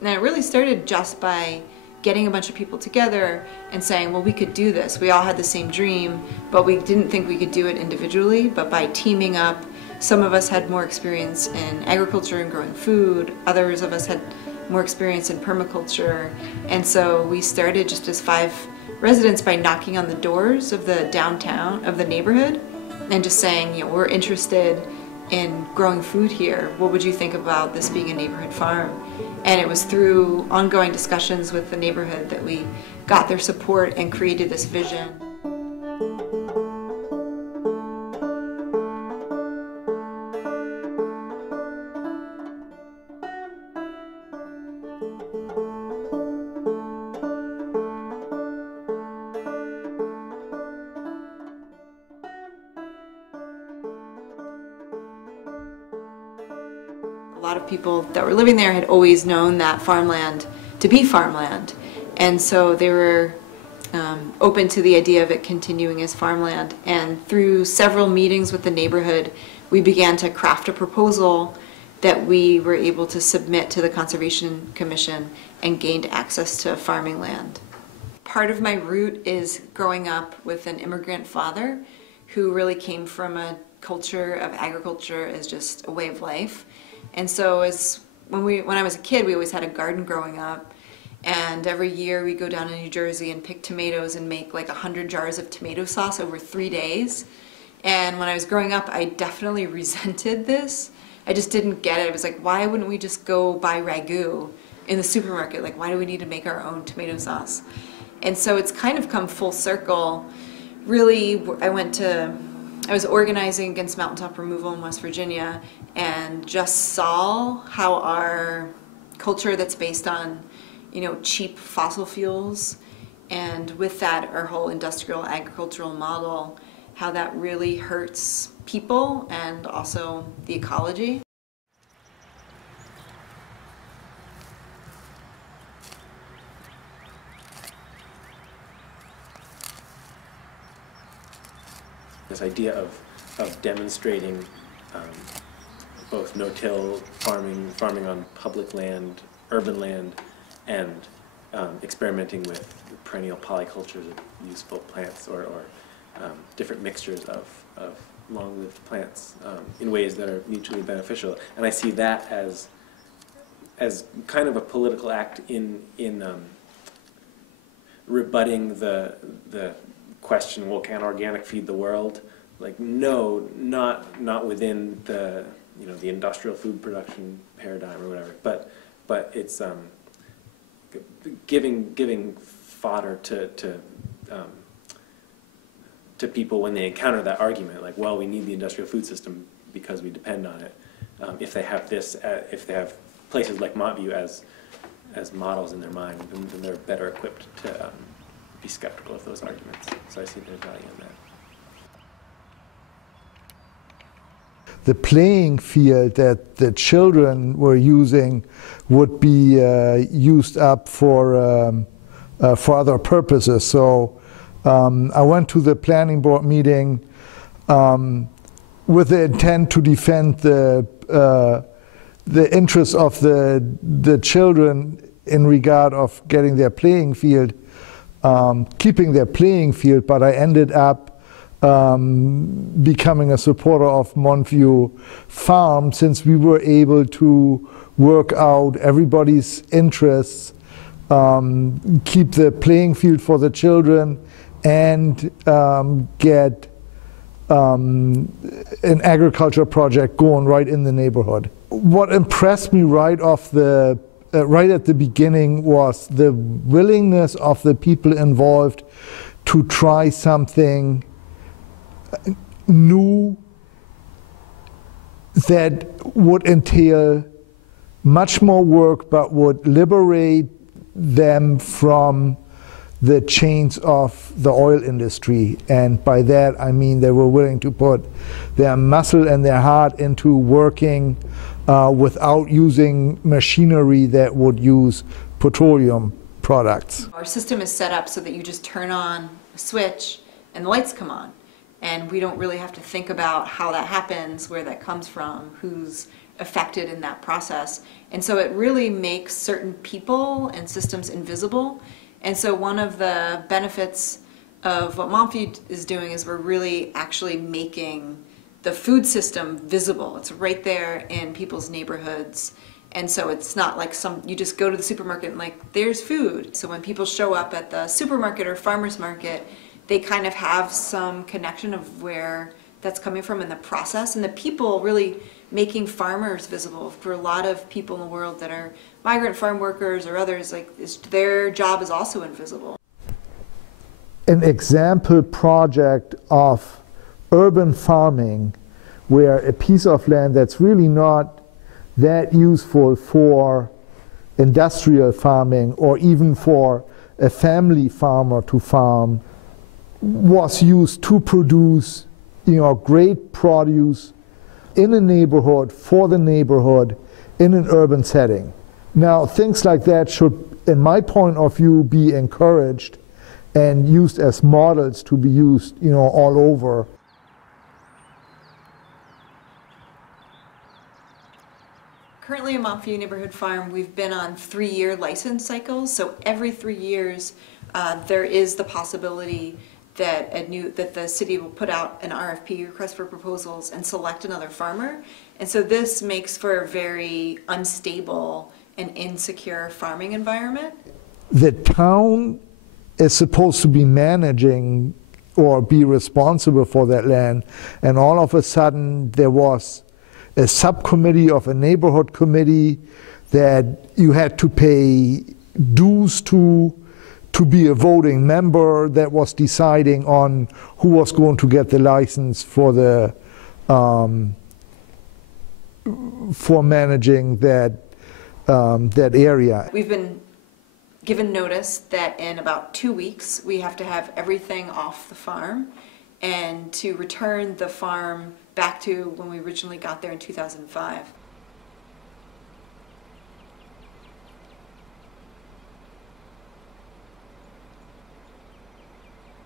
And it really started just by getting a bunch of people together and saying, well, we could do this. We all had the same dream, but we didn't think we could do it individually. But by teaming up, some of us had more experience in agriculture and growing food, others of us had more experience in permaculture. And so we started just as 5 residents by knocking on the doors of the downtown, of the neighborhood, and just saying, you know, we're interested in growing food here. What would you think about this being a neighborhood farm? And it was through ongoing discussions with the neighborhood that we got their support and created this vision. A lot of people that were living there had always known that farmland to be farmland, and so they were open to the idea of it continuing as farmland. And through several meetings with the neighborhood, we began to craft a proposal that we were able to submit to the Conservation Commission and gained access to farming land. Part of my root is growing up with an immigrant father who really came from a culture of agriculture as just a way of life. And so when I was a kid, we always had a garden growing up, and every year we go down to New Jersey and pick tomatoes and make like 100 jars of tomato sauce over 3 days. And when I was growing up, I definitely resented this. I just didn't get it. I was like, why wouldn't we just go buy ragu in the supermarket? Like, why do we need to make our own tomato sauce? And so it's kind of come full circle. Really, I was organizing against mountaintop removal in West Virginia and just saw how our culture that's based on, you know, cheap fossil fuels, and with that our whole industrial agricultural model, how that really hurts people and also the ecology. This idea of demonstrating both no-till farming on public land, urban land, and experimenting with perennial polycultures of useful plants or different mixtures of long-lived plants in ways that are mutually beneficial. And I see that as kind of a political act in rebutting the question, well, can organic feed the world? Like, no, not within the, you know, the industrial food production paradigm or whatever, but it's giving fodder to people when they encounter that argument, like, well, we need the industrial food system because we depend on it. If they have if they have places like Montview as models in their mind, then they're better equipped to be skeptical of those arguments. So I see there's value in that. The playing field that the children were using would be used up for other purposes. So I went to the planning board meeting with the intent to defend the interests of the children in regard of getting their playing field, keeping their playing field, but I ended up becoming a supporter of Montview Farm, since we were able to work out everybody's interests, keep the playing field for the children, and get an agriculture project going right in the neighborhood. What impressed me right at the beginning was the willingness of the people involved to try something new that would entail much more work but would liberate them from the chains of the oil industry. And by that I mean they were willing to put their muscle and their heart into working without using machinery that would use petroleum products. Our system is set up so that you just turn on a switch and the lights come on. And we don't really have to think about how that happens, where that comes from, who's affected in that process. And so it really makes certain people and systems invisible. And so one of the benefits of what Montview is doing is we're really actually making the food system visible. It's right there in people's neighborhoods. And so it's not like you just go to the supermarket and like, there's food. So when people show up at the supermarket or farmer's market, they kind of have some connection of where that's coming from in the process. And the people really making farmers visible. For a lot of people in the world that are migrant farm workers or others, like their job is also invisible. An example project of urban farming where a piece of land that's really not that useful for industrial farming or even for a family farmer to farm was used to produce, great produce in a neighborhood, for the neighborhood, in an urban setting. Now, things like that should, in my point of view, be encouraged and used as models to be used, all over. Currently in Montview Neighborhood Farm, we've been on 3-year license cycles. So every 3 years, there is the possibility that the city will put out an RFP, request for proposals, and select another farmer. And so this makes for a very unstable and insecure farming environment. The town is supposed to be managing or be responsible for that land, and all of a sudden there was a subcommittee of a neighborhood committee that you had to pay dues to be a voting member that was deciding on who was going to get the license for the for managing that area. We've been given notice that in about 2 weeks we have to have everything off the farm and to return the farm back to when we originally got there in 2005.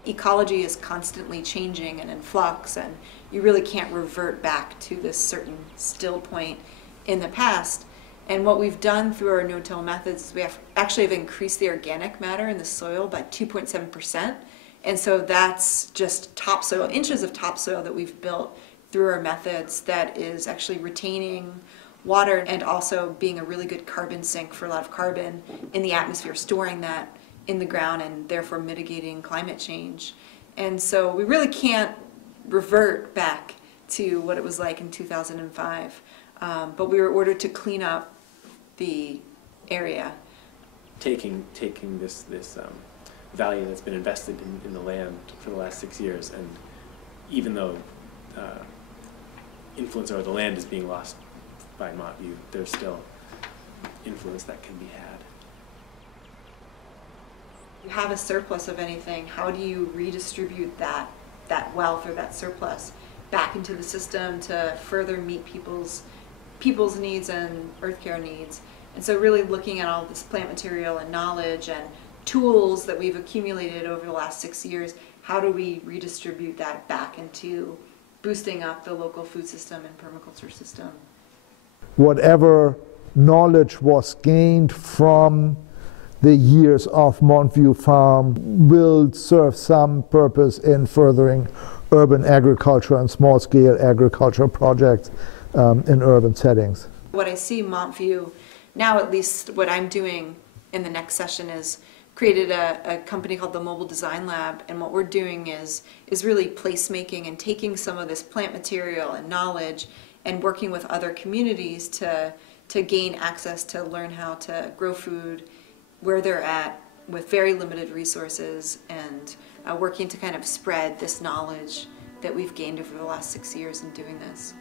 Ecology is constantly changing and in flux, and you really can't revert back to this certain still point in the past. And what we've done through our no-till methods is we actually have increased the organic matter in the soil by 2.7%. And so that's just topsoil, inches of topsoil that we've built through our methods that is actually retaining water and also being a really good carbon sink for a lot of carbon in the atmosphere, storing that in the ground and therefore mitigating climate change. And so we really can't revert back to what it was like in 2005. But we were ordered to clean up the area. Taking this value that's been invested in the land for the last 6 years, and even though influence over the land is being lost by Montview, there's still influence that can be had. You have a surplus of anything, how do you redistribute that wealth or that surplus back into the system to further meet people's needs and earth care needs? And so really looking at all this plant material and knowledge and tools that we've accumulated over the last 6 years, how do we redistribute that back into boosting up the local food system and permaculture system? Whatever knowledge was gained from the years of Montview Farm will serve some purpose in furthering urban agriculture and small-scale agriculture projects in urban settings. What I see Montview, now at least what I'm doing in the next session is created a company called the Mobile Design Lab, and what we're doing is really placemaking and taking some of this plant material and knowledge and working with other communities to gain access to learn how to grow food where they're at with very limited resources, and working to kind of spread this knowledge that we've gained over the last 6 years in doing this.